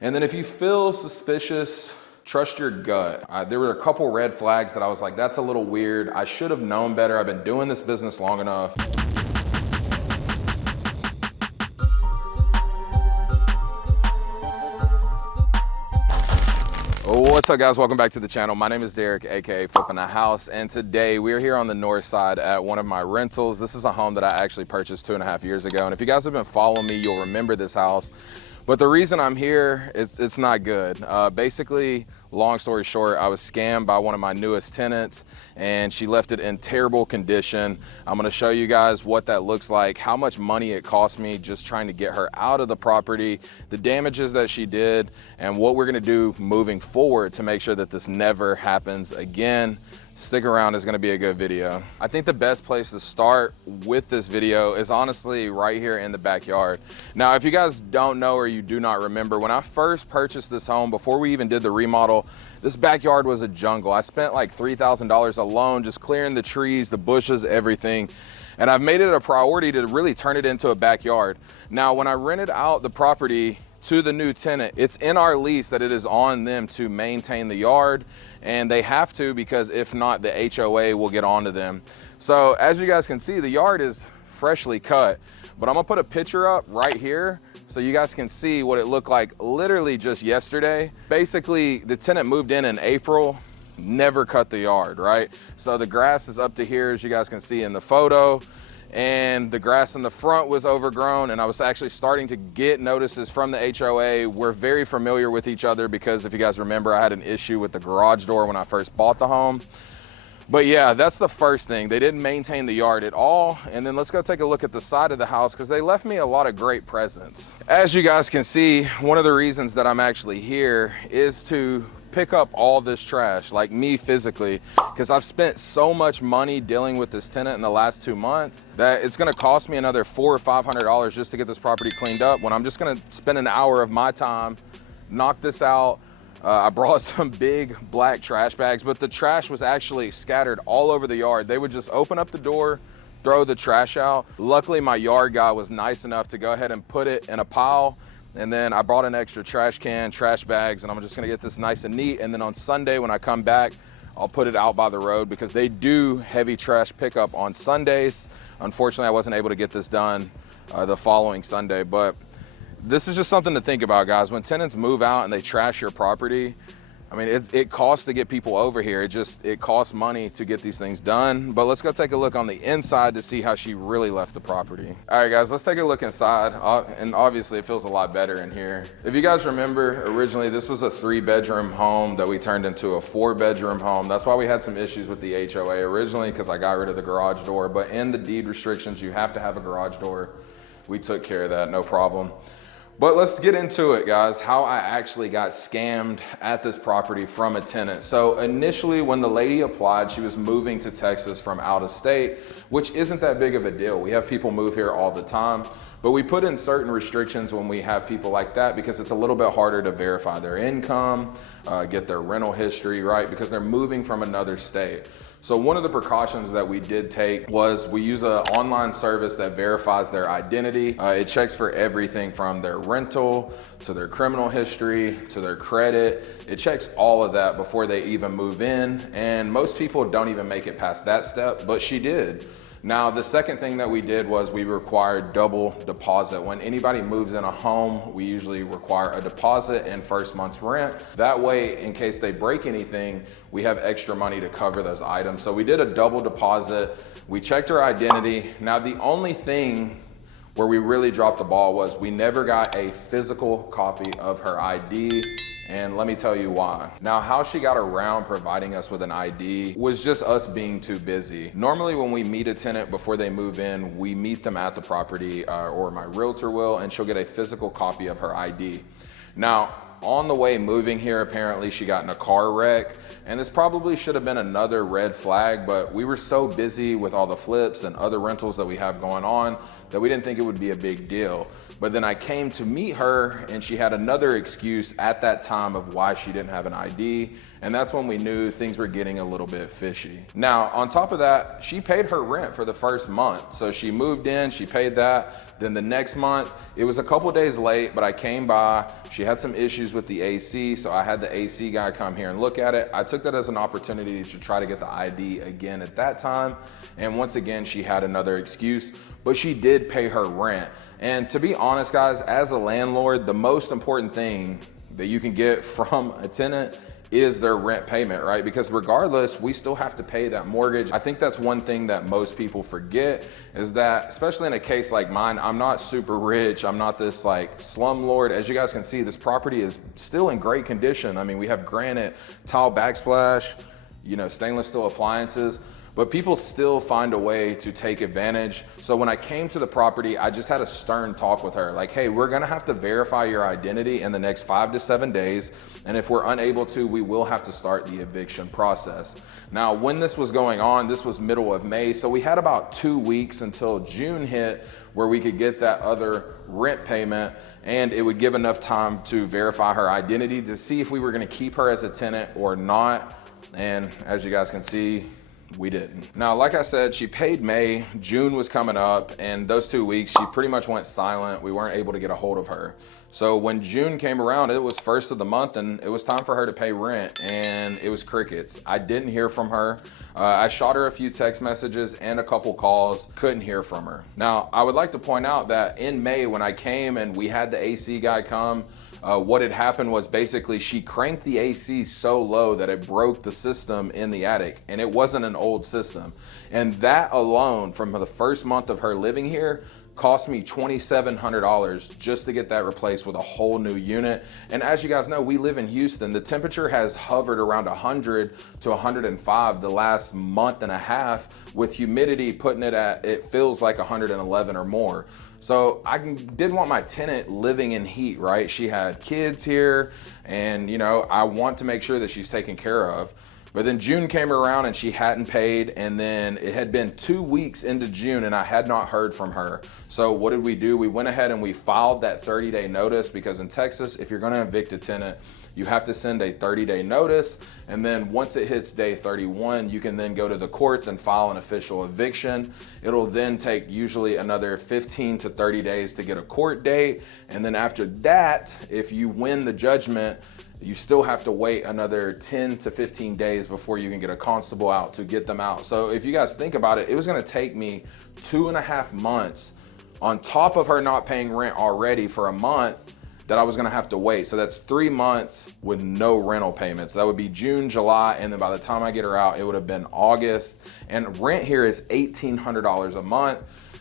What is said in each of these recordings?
And then if you feel suspicious, trust your gut. There were a couple red flags that I was like, that's a little weird. I should have known better. I've been doing this business long enough. What's up, guys? Welcome back to the channel. My name is Derek, aka Flipping a House, and today we're here on the north side at one of my rentals. This is a home that I actually purchased 2.5 years ago, and if you guys have been following me, you'll remember this house. But the reason I'm here, it's not good. Basically, long story short, I was scammed by one of my newest tenants, and she left it in terrible condition. I'm gonna show you guys what that looks like, how much money it cost me just trying to get her out of the property, the damages that she did, and what we're gonna do moving forward to make sure that this never happens again. Stick around, it's gonna be a good video. I think the best place to start with this video is honestly right here in the backyard. Now, if you guys don't know or you do not remember, when I first purchased this home, before we even did the remodel, this backyard was a jungle. I spent like $3,000 alone just clearing the trees, the bushes, everything. And I've made it a priority to really turn it into a backyard. Now, when I rented out the property to the new tenant, it's in our lease that it is on them to maintain the yard, and they have to, because if not, the HOA will get onto them. So as you guys can see, the yard is freshly cut, but I'm gonna put a picture up right here so you guys can see what it looked like literally just yesterday. Basically, the tenant moved in April, never cut the yard, right? So the grass is up to here, as you guys can see in the photo, and the grass in the front was overgrown, and I was actually starting to get notices from the HOA. We're very familiar with each other because if you guys remember, I had an issue with the garage door when I first bought the home. But yeah, that's the first thing. They didn't maintain the yard at all. And then let's go take a look at the side of the house, because they left me a lot of great presents. As you guys can see, one of the reasons that I'm actually here is to pick up all this trash, like me physically, because I've spent so much money dealing with this tenant in the last 2 months that it's gonna cost me another $400 or $500 just to get this property cleaned up, when I'm just gonna spend an hour of my time, knock this out. I brought some big black trash bags, but the trash was actually scattered all over the yard. They would just open up the door, throw the trash out. Luckily, my yard guy was nice enough to go ahead and put it in a pile. And then I brought an extra trash can, trash bags, and I'm just gonna get this nice and neat. And then on Sunday, when I come back, I'll put it out by the road, because they do heavy trash pickup on Sundays. Unfortunately, I wasn't able to get this done the following Sunday, but this is just something to think about, guys. When tenants move out and they trash your property, I mean, it costs to get people over here. It costs money to get these things done. But let's go take a look on the inside to see how she really left the property. All right, guys, let's take a look inside. And obviously it feels a lot better in here. If you guys remember, originally this was a 3-bedroom home that we turned into a 4-bedroom home. That's why we had some issues with the HOA originally, because I got rid of the garage door. But in the deed restrictions, you have to have a garage door. We took care of that, no problem. But let's get into it, guys, how I actually got scammed at this property from a tenant. So initially, when the lady applied, she was moving to Texas from out of state, which isn't that big of a deal. We have people move here all the time, but we put in certain restrictions when we have people like that, because it's a little bit harder to verify their income, get their rental history, right? Because they're moving from another state. So one of the precautions that we did take was we use an online service that verifies their identity. It checks for everything from their rental to their criminal history to their credit. It checks all of that before they even move in. And most people don't even make it past that step, but she did. Now, the second thing that we did was we required double deposit. When anybody moves in a home, we usually require a deposit and first month's rent. That way, in case they break anything, we have extra money to cover those items. So we did a double deposit. We checked her identity. Now, the only thing where we really dropped the ball was we never got a physical copy of her ID. And let me tell you why. Now, how she got around providing us with an ID was just us being too busy. Normally, when we meet a tenant before they move in, we meet them at the property, or my realtor will, and she'll get a physical copy of her ID. Now, on the way moving here, apparently she got in a car wreck, and this probably should have been another red flag, but we were so busy with all the flips and other rentals that we have going on that we didn't think it would be a big deal. But then I came to meet her and she had another excuse at that time of why she didn't have an ID. And that's when we knew things were getting a little bit fishy. Now, on top of that, she paid her rent for the first month. So she moved in, she paid that. Then the next month, it was a couple days late, but I came by. She had some issues with the AC, so I had the AC guy come here and look at it. I took that as an opportunity to try to get the ID again at that time. And once again, she had another excuse, but she did pay her rent. And to be honest, guys, as a landlord, the most important thing that you can get from a tenant is their rent payment, right? Because regardless, we still have to pay that mortgage. I think that's one thing that most people forget, is that, especially in a case like mine, I'm not super rich. I'm not this like slumlord. As you guys can see, this property is still in great condition. I mean, we have granite, tile backsplash, you know, stainless steel appliances, but people still find a way to take advantage. So when I came to the property, I just had a stern talk with her. Like, hey, we're gonna have to verify your identity in the next 5 to 7 days. And if we're unable to, we will have to start the eviction process. Now, when this was going on, this was middle of May. So we had about 2 weeks until June hit where we could get that other rent payment, and it would give enough time to verify her identity to see if we were gonna keep her as a tenant or not. And as you guys can see, we didn't. Now, like I said, she paid May, June was coming up, and those 2 weeks, she pretty much went silent. We weren't able to get a hold of her. So when June came around, it was first of the month and it was time for her to pay rent, and it was crickets. I didn't hear from her. I shot her a few text messages and a couple calls, couldn't hear from her. Now, I would like to point out that in May when I came and we had the AC guy come, what had happened was basically she cranked the AC so low that it broke the system in the attic, and it wasn't an old system. And that alone, from the first month of her living here, cost me $2,700 just to get that replaced with a whole new unit. And as you guys know, we live in Houston. The temperature has hovered around 100 to 105 the last month and a half, with humidity putting it at, it feels like 111 or more. So I didn't want my tenant living in heat, right? She had kids here, and you know, I want to make sure that she's taken care of. But then June came around and she hadn't paid, and then it had been 2 weeks into June and I had not heard from her. So what did we do? We went ahead and we filed that 30-day notice, because in Texas, if you're gonna evict a tenant, you have to send a 30-day notice. And then once it hits day 31, you can then go to the courts and file an official eviction. It'll then take usually another 15 to 30 days to get a court date. And then after that, if you win the judgment, you still have to wait another 10 to 15 days before you can get a constable out to get them out. So if you guys think about it, it was gonna take me 2.5 months on top of her not paying rent already for a month that I was gonna have to wait. So that's 3 months with no rental payments. That would be June, July, and then by the time I get her out, it would have been August. And rent here is $1,800 a month.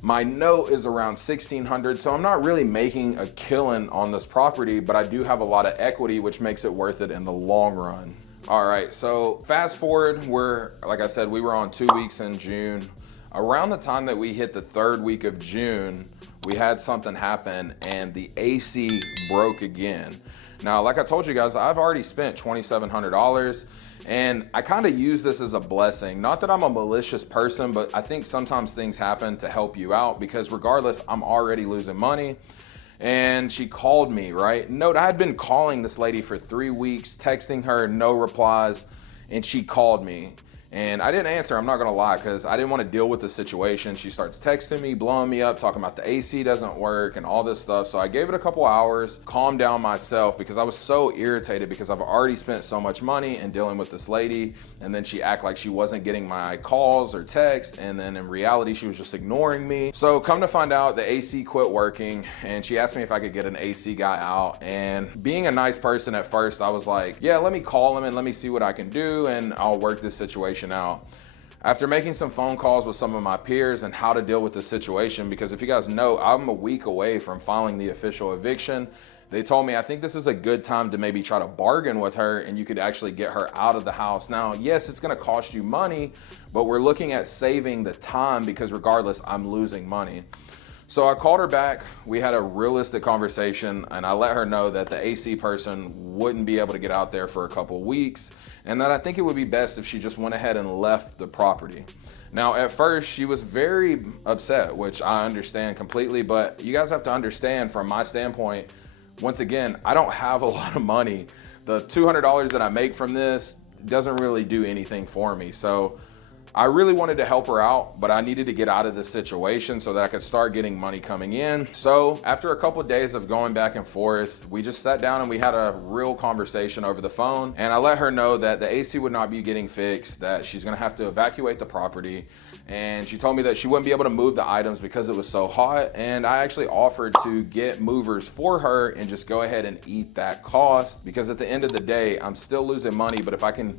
My note is around $1,600, so I'm not really making a killing on this property, but I do have a lot of equity, which makes it worth it in the long run. All right, so fast forward, like I said, we were on 2 weeks in June. Around the time that we hit the 3rd week of June, we had something happen and the AC broke again. Now, like I told you guys, I've already spent $2,700, and I kind of use this as a blessing. Not that I'm a malicious person, but I think sometimes things happen to help you out, because regardless, I'm already losing money. And she called me, right? Note, I had been calling this lady for 3 weeks, texting her, no replies, and she called me. And I didn't answer, I'm not gonna lie, because I didn't want to deal with the situation. She starts texting me, blowing me up, talking about the AC doesn't work and all this stuff. So I gave it a couple hours, calmed down myself, because I was so irritated because I've already spent so much money in dealing with this lady. And then she acted like she wasn't getting my calls or texts, and then in reality, she was just ignoring me. So come to find out, the AC quit working, and she asked me if I could get an AC guy out. And being a nice person at first, I was like, yeah, let me call him and let me see what I can do, and I'll work this situation out. After making some phone calls with some of my peers and how to deal with the situation, because if you guys know, I'm a week away from filing the official eviction, they told me, I think this is a good time to maybe try to bargain with her and you could actually get her out of the house. Now, yes, it's gonna cost you money, but we're looking at saving the time, because regardless, I'm losing money. So I called her back, we had a realistic conversation, and I let her know that the AC person wouldn't be able to get out there for a couple weeks, and that I think it would be best if she just went ahead and left the property. Now, at first, she was very upset, which I understand completely, but you guys have to understand from my standpoint, once again, I don't have a lot of money. The $200 that I make from this doesn't really do anything for me. So I really wanted to help her out, but I needed to get out of this situation so that I could start getting money coming in. So after a couple of days of going back and forth, we just sat down and we had a real conversation over the phone. And I let her know that the AC would not be getting fixed, that she's gonna have to evacuate the property. And she told me that she wouldn't be able to move the items because it was so hot. And I actually offered to get movers for her and just go ahead and eat that cost, because at the end of the day, I'm still losing money, but if I can,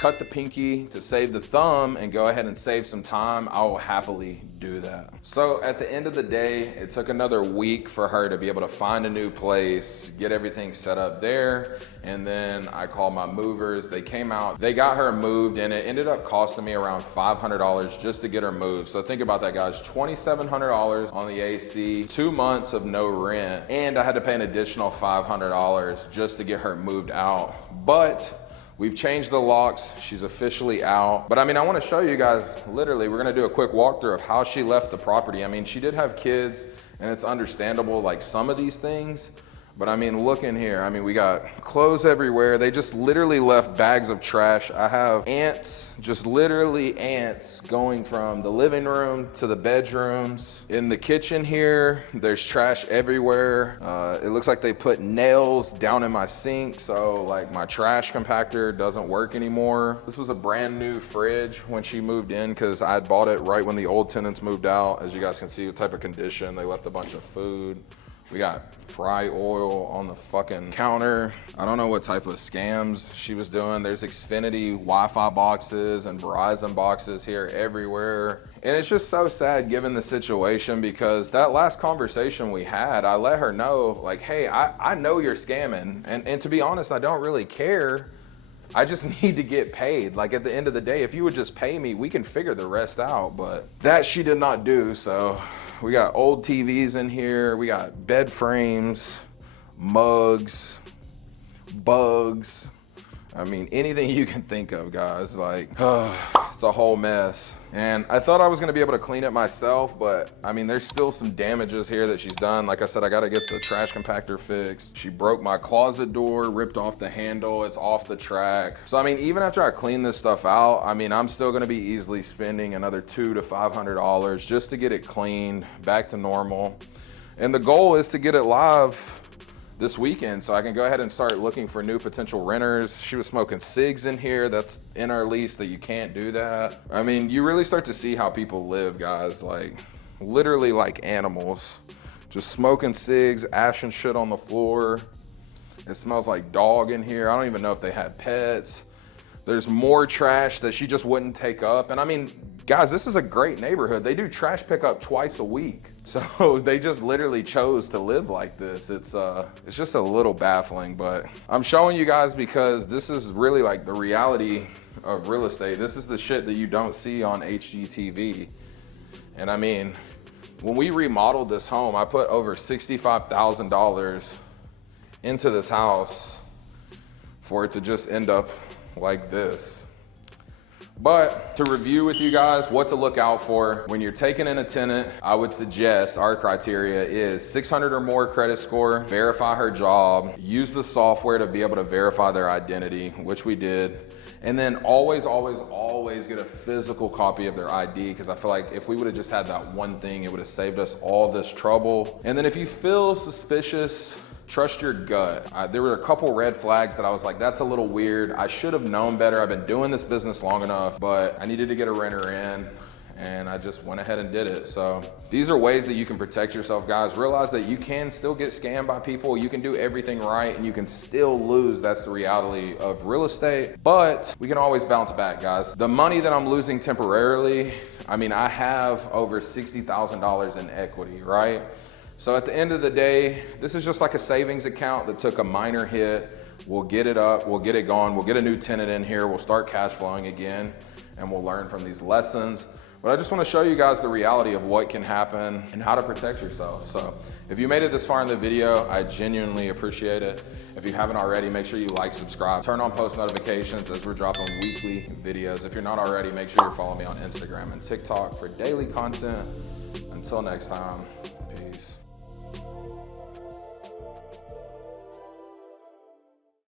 cut the pinky to save the thumb and go ahead and save some time, I will happily do that. So at the end of the day, it took another week for her to be able to find a new place, get everything set up there. And then I called my movers, they came out, they got her moved, and it ended up costing me around $500 just to get her moved. So think about that, guys, $2,700 on the AC, 2 months of no rent, and I had to pay an additional $500 just to get her moved out. But we've changed the locks, she's officially out. But I mean, I wanna show you guys, literally, we're gonna do a quick walkthrough of how she left the property. I mean, she did have kids, and it's understandable, like some of these things, but I mean, look in here. I mean, we got clothes everywhere. They just literally left bags of trash. I have ants, just literally ants going from the living room to the bedrooms. In the kitchen here, there's trash everywhere. It looks like they put nails down in my sink, so like my trash compactor doesn't work anymore. This was a brand new fridge when she moved in, because I had bought it right when the old tenants moved out. As you guys can see, the type of condition. They left a bunch of food. We got fry oil on the fucking counter. I don't know what type of scams she was doing. There's Xfinity Wi-Fi boxes and Verizon boxes here everywhere. And it's just so sad given the situation, because that last conversation we had, I let her know, like, hey, I know you're scamming. And to be honest, I don't really care. I just need to get paid. Like, at the end of the day, if you would just pay me, we can figure the rest out. But that she did not do, so. We got old TVs in here. We got bed frames, mugs, bugs. I mean, anything you can think of, guys. Like, it's a whole mess. And I thought I was gonna be able to clean it myself, but I mean, there's still some damages here that she's done. Like I said, I gotta get the trash compactor fixed. She broke my closet door, ripped off the handle, it's off the track. So I mean, even after I clean this stuff out, I mean, I'm still gonna be easily spending another $200 to $500 just to get it cleaned, back to normal. And the goal is to get it live this weekend so I can go ahead and start looking for new potential renters. She was smoking cigs in here. That's in our lease that you can't do that. I mean, you really start to see how people live, guys, like literally like animals. Just smoking cigs, ash and shit on the floor. It smells like dog in here. I don't even know if they had pets. There's more trash that she just wouldn't take up. And I mean, guys, this is a great neighborhood. They do trash pickup twice a week. So they just literally chose to live like this. It's just a little baffling, but I'm showing you guys because this is really like the reality of real estate. This is the shit that you don't see on HGTV. And I mean, when we remodeled this home, I put over $65,000 into this house for it to just end up like this. But to review with you guys what to look out for when you're taking in a tenant, I would suggest our criteria is 600 or more credit score, verify her job, use the software to be able to verify their identity, which we did. And then always, always, always get a physical copy of their ID, because I feel like if we would have just had that one thing, it would have saved us all this trouble. And then if you feel suspicious, trust your gut. There were a couple red flags that I was like, that's a little weird. I should have known better. I've been doing this business long enough, but I needed to get a renter in, and I just went ahead and did it. So these are ways that you can protect yourself, guys. Realize that you can still get scammed by people. You can do everything right and you can still lose. That's the reality of real estate, but we can always bounce back, guys. The money that I'm losing temporarily, I mean, I have over $60,000 in equity, right? So at the end of the day, this is just like a savings account that took a minor hit. We'll get it up, we'll get it going, we'll get a new tenant in here, we'll start cash flowing again. and we'll learn from these lessons. But I just want to show you guys the reality of what can happen and how to protect yourself. So if you made it this far in the video, I genuinely appreciate it. If you haven't already, make sure you like, subscribe, turn on post notifications as we're dropping weekly videos. If you're not already, make sure you're following me on Instagram and TikTok for daily content. Until next time.